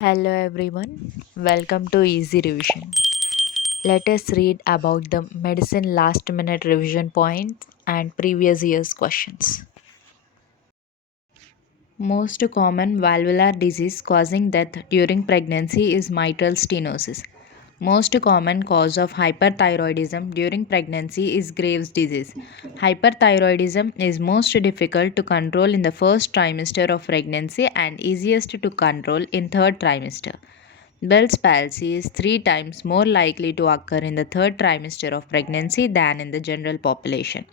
Hello everyone, welcome to Easy Revision. Let us read about the medicine last minute revision points and previous year's questions. Most common valvular disease causing death during pregnancy is mitral stenosis. Most common cause of hyperthyroidism during pregnancy is Graves' disease. Hyperthyroidism is most difficult to control in the first trimester of pregnancy and easiest to control in third trimester. Bell's palsy is 3 times more likely to occur in the third trimester of pregnancy than in the general population.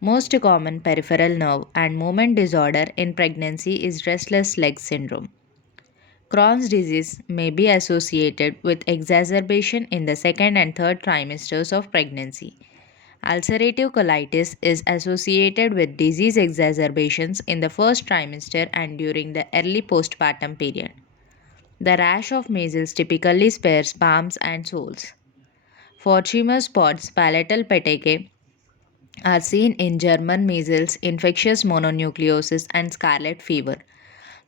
Most common peripheral nerve and movement disorder in pregnancy is restless leg syndrome. Crohn's disease may be associated with exacerbation in the second and third trimesters of pregnancy. Ulcerative colitis is associated with disease exacerbations in the first trimester and during the early postpartum period. The rash of measles typically spares palms and soles. Fortune spots palatal petechiae are seen in German measles, infectious mononucleosis, and scarlet fever.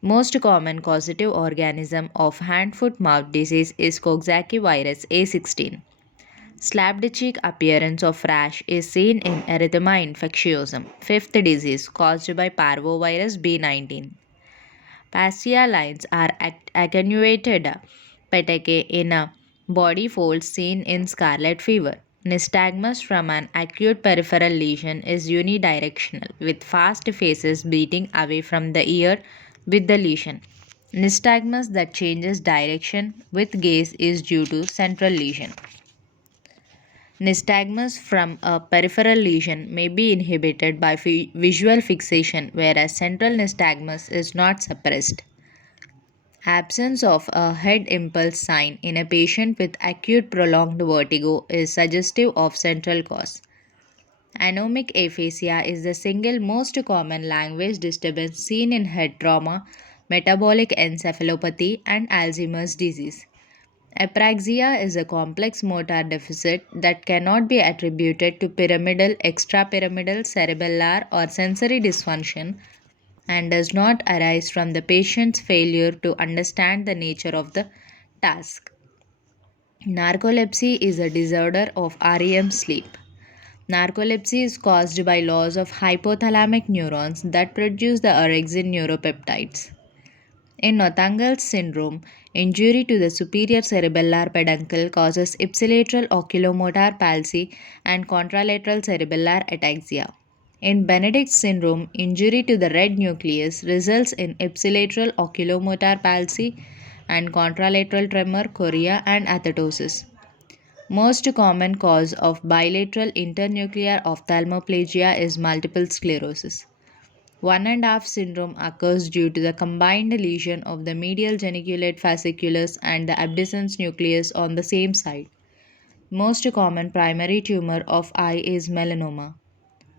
Most common causative organism of hand-foot-mouth disease is Coxsackie virus A16. Slapped cheek appearance of rash is seen in erythema infectiosum, fifth disease caused by parvovirus B19. Fascia lines are attenuated petechiae in a body folds seen in scarlet fever. Nystagmus from an acute peripheral lesion is unidirectional with fast phases beating away from the ear with the lesion. Nystagmus that changes direction with gaze is due to central lesion. Nystagmus from a peripheral lesion may be inhibited by visual fixation, whereas central nystagmus is not suppressed. Absence of a head impulse sign in a patient with acute prolonged vertigo is suggestive of central cause. Anomic aphasia is the single most common language disturbance seen in head trauma, metabolic encephalopathy, and Alzheimer's disease. Apraxia is a complex motor deficit that cannot be attributed to pyramidal, extrapyramidal, cerebellar, or sensory dysfunction and does not arise from the patient's failure to understand the nature of the task. Narcolepsy is a disorder of REM sleep. Narcolepsy is caused by loss of hypothalamic neurons that produce the orexin neuropeptides. In Nothangel's syndrome, injury to the superior cerebellar peduncle causes ipsilateral oculomotor palsy and contralateral cerebellar ataxia. In Benedict's syndrome, injury to the red nucleus results in ipsilateral oculomotor palsy and contralateral tremor, chorea, and athetosis. Most common cause of bilateral internuclear ophthalmoplegia is multiple sclerosis. One and a half syndrome occurs due to the combined lesion of the medial geniculate fasciculus and the abducens nucleus on the same side. Most common primary tumor of eye is melanoma.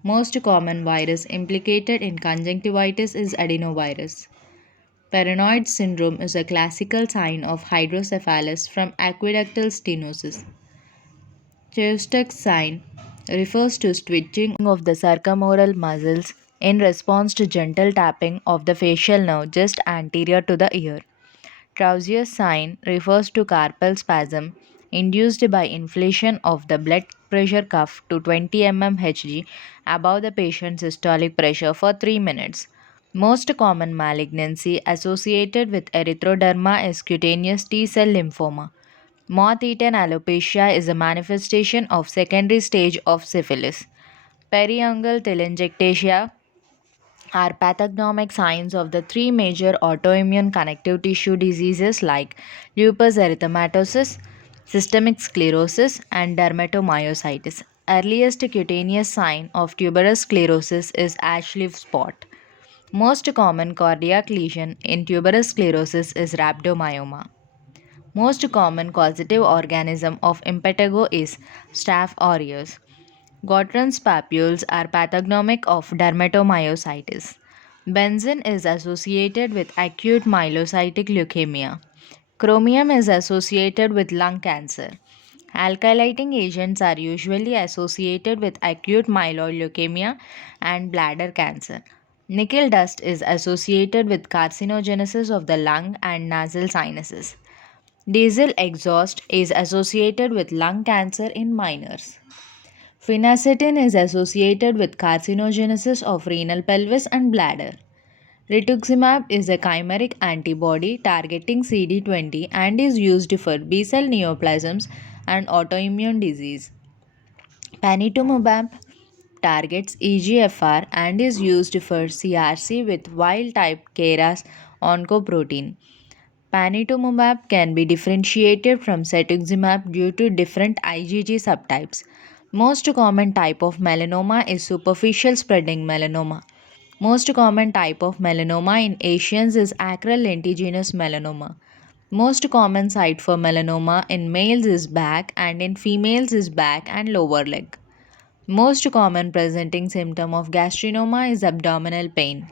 Most common virus implicated in conjunctivitis is adenovirus. Paranoid syndrome is a classical sign of hydrocephalus from aqueductal stenosis. Chevstek's sign refers to twitching of the circumoral muscles in response to gentle tapping of the facial nerve just anterior to the ear. Trousier's sign refers to carpal spasm induced by inflation of the blood pressure cuff to 20 mmHg above the patient's systolic pressure for 3 minutes. Most common malignancy associated with erythroderma is cutaneous T cell lymphoma. Moth-eaten alopecia is a manifestation of secondary stage of syphilis. Periungual telangiectasia are pathognomic signs of the three major autoimmune connective tissue diseases like lupus erythematosus, systemic sclerosis, and dermatomyositis. Earliest cutaneous sign of tuberous sclerosis is ash leaf spot. Most common cardiac lesion in tuberous sclerosis is rhabdomyoma. Most common causative organism of impetigo is Staph aureus. Gotran's papules are pathognomic of dermatomyositis. Benzene is associated with acute myelocytic leukemia. Chromium is associated with lung cancer. Alkylating agents are usually associated with acute myeloid leukemia and bladder cancer. Nickel dust is associated with carcinogenesis of the lung and nasal sinuses. Diesel exhaust is associated with lung cancer in minors. Phenacetin is associated with carcinogenesis of renal pelvis and bladder. Rituximab is a chimeric antibody targeting CD20 and is used for B cell neoplasms and autoimmune disease. Panitumumab targets EGFR and is used for CRC with wild type KRAS oncoprotein. Panitumumab can be differentiated from cetuximab due to different IgG subtypes. Most common type of melanoma is superficial spreading melanoma. Most common type of melanoma in Asians is acral lentiginous melanoma. Most common site for melanoma in males is back and in females is back and lower leg. Most common presenting symptom of gastrinoma is abdominal pain.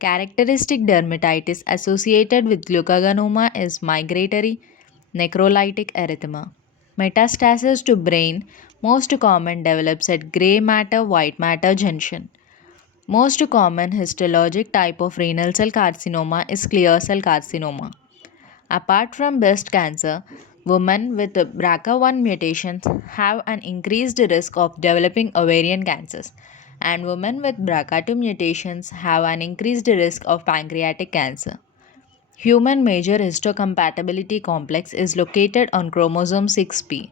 Characteristic dermatitis associated with glucagonoma is migratory necrolytic erythema. Metastasis to brain most common develops at gray matter white matter junction. Most common histologic type of renal cell carcinoma is clear cell carcinoma. Apart from breast cancer, women with BRCA1 mutations have an increased risk of developing ovarian cancers, and women with BRCA2 mutations have an increased risk of pancreatic cancer. Human major histocompatibility complex is located on chromosome 6p.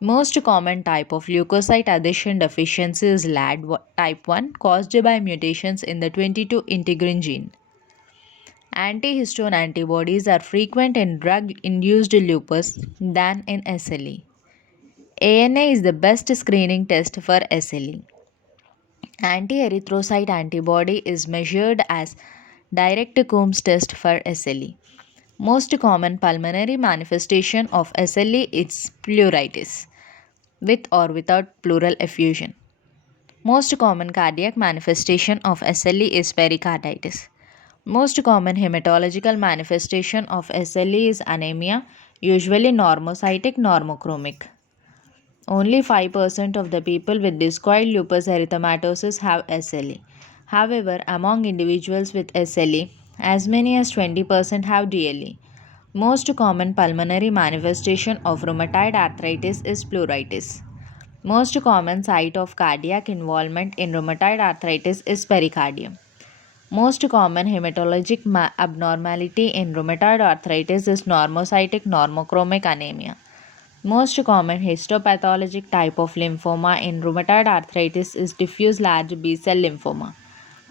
Most common type of leukocyte adhesion deficiency is LAD type 1 caused by mutations in the 22 integrin gene. Antihistone antibodies are frequent in drug induced lupus than in SLE. ANA is the best screening test for SLE. Anti-erythrocyte antibody is measured as direct Coombs test for SLE. Most common pulmonary manifestation of SLE is pleuritis, with or without pleural effusion. Most common cardiac manifestation of SLE is pericarditis. Most common hematological manifestation of SLE is anemia, usually normocytic normochromic. Only 5% of the people with discoid lupus erythematosus have SLE. However, among individuals with SLE, as many as 20% have DLE. Most common pulmonary manifestation of rheumatoid arthritis is pleuritis. Most common site of cardiac involvement in rheumatoid arthritis is pericardium. Most common hematologic abnormality in rheumatoid arthritis is normocytic normochromic anemia. Most common histopathologic type of lymphoma in rheumatoid arthritis is diffuse large B cell lymphoma.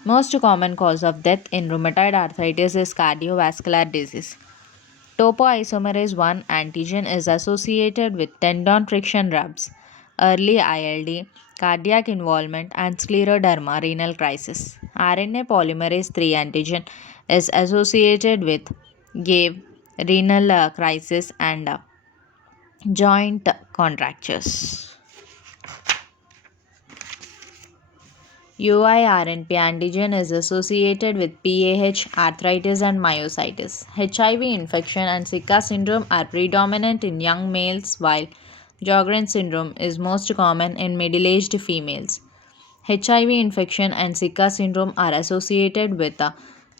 Most common cause of death in rheumatoid arthritis is cardiovascular disease. Topoisomerase 1 antigen is associated with tendon friction rubs, early ILD, cardiac involvement, and scleroderma renal crisis. RNA polymerase 3 antigen is associated with GAVE, renal crisis, and joint contractures. UIRNP antigen is associated with PAH, arthritis, and myositis. HIV infection and Zika syndrome are predominant in young males, while Sjogren's syndrome is most common in middle aged females. HIV infection and Zika syndrome are associated with the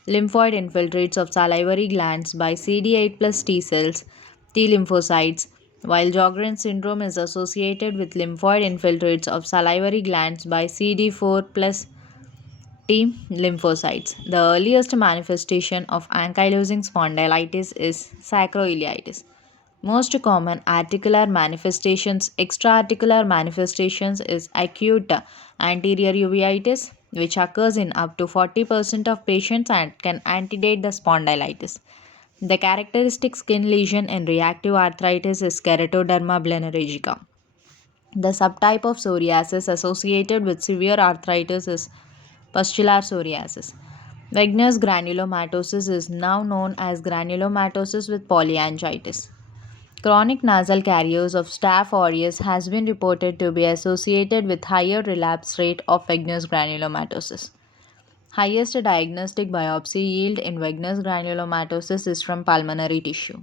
lymphoid infiltrates of salivary glands by CD8 plus T cells, T lymphocytes, while Sjogren's syndrome is associated with lymphoid infiltrates of salivary glands by CD4 plus T lymphocytes. The earliest manifestation of ankylosing spondylitis is sacroiliitis. Most common articular manifestations, extra-articular manifestations is acute anterior uveitis, which occurs in up to 40% of patients and can antedate the spondylitis. The characteristic skin lesion in reactive arthritis is keratoderma blennergica. The subtype of psoriasis associated with severe arthritis is pustular psoriasis. Wegener's granulomatosis is now known as granulomatosis with polyangiitis. Chronic nasal carriers of Staph aureus has been reported to be associated with higher relapse rate of Wegener's granulomatosis. Highest diagnostic biopsy yield in Wegener's granulomatosis is from pulmonary tissue.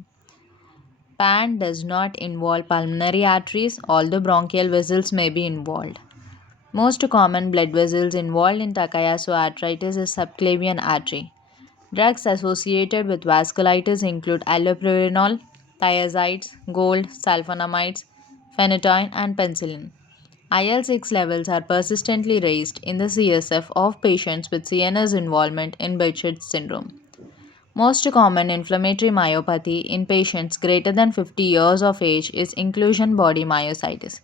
PAN does not involve pulmonary arteries, although bronchial vessels may be involved. Most common blood vessels involved in Takayasu arthritis is subclavian artery. Drugs associated with vasculitis include allopurinol, thiazides, gold, sulfonamides, phenytoin, and penicillin. IL-6 levels are persistently raised in the CSF of patients with CNS involvement in Behçet's syndrome. Most common inflammatory myopathy in patients greater than 50 years of age is inclusion body myositis.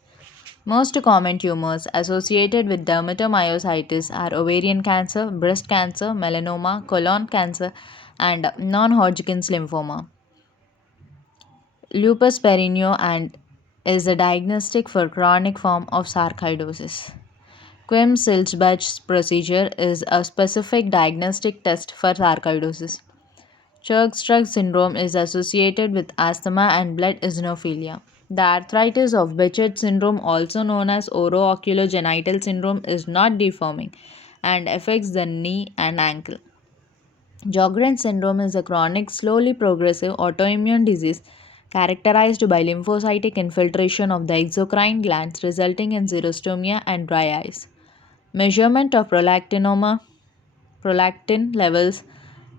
Most common tumors associated with dermatomyositis are ovarian cancer, breast cancer, melanoma, colon cancer, and non Hodgkin's lymphoma. Lupus peritoneum and is a diagnostic for chronic form of sarcoidosis. Quim-Silsbach procedure is a specific diagnostic test for sarcoidosis. Churg-Strauss syndrome is associated with asthma and blood eosinophilia. The arthritis of Behcet syndrome, also known as oro-oculogenital syndrome, is not deforming and affects the knee and ankle. Sjogren's syndrome is a chronic, slowly progressive autoimmune disease characterized by lymphocytic infiltration of the exocrine glands, resulting in xerostomia and dry eyes. Measurement of prolactin levels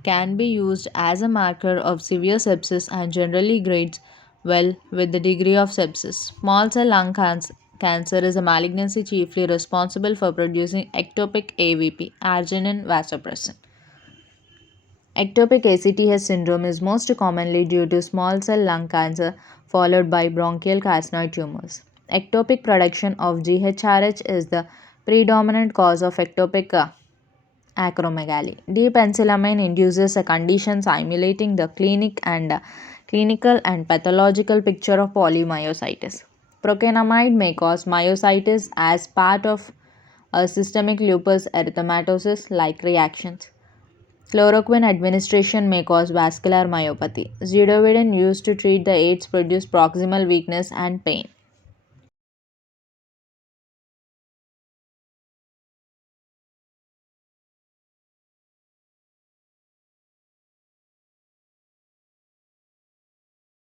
can be used as a marker of severe sepsis and generally grades well with the degree of sepsis. Small cell lung cancer is a malignancy chiefly responsible for producing ectopic AVP, arginine vasopressin. Ectopic ACTH syndrome is most commonly due to small cell lung cancer followed by bronchial carcinoid tumors. Ectopic production of GHRH is the predominant cause of ectopic acromegaly. D-penicillamine induces a condition simulating the clinical and pathological picture of polymyositis. Procainamide may cause myositis as part of a systemic lupus erythematosus like reactions. Chloroquine administration may cause vascular myopathy. Zidovudine used to treat the AIDS produced proximal weakness and pain.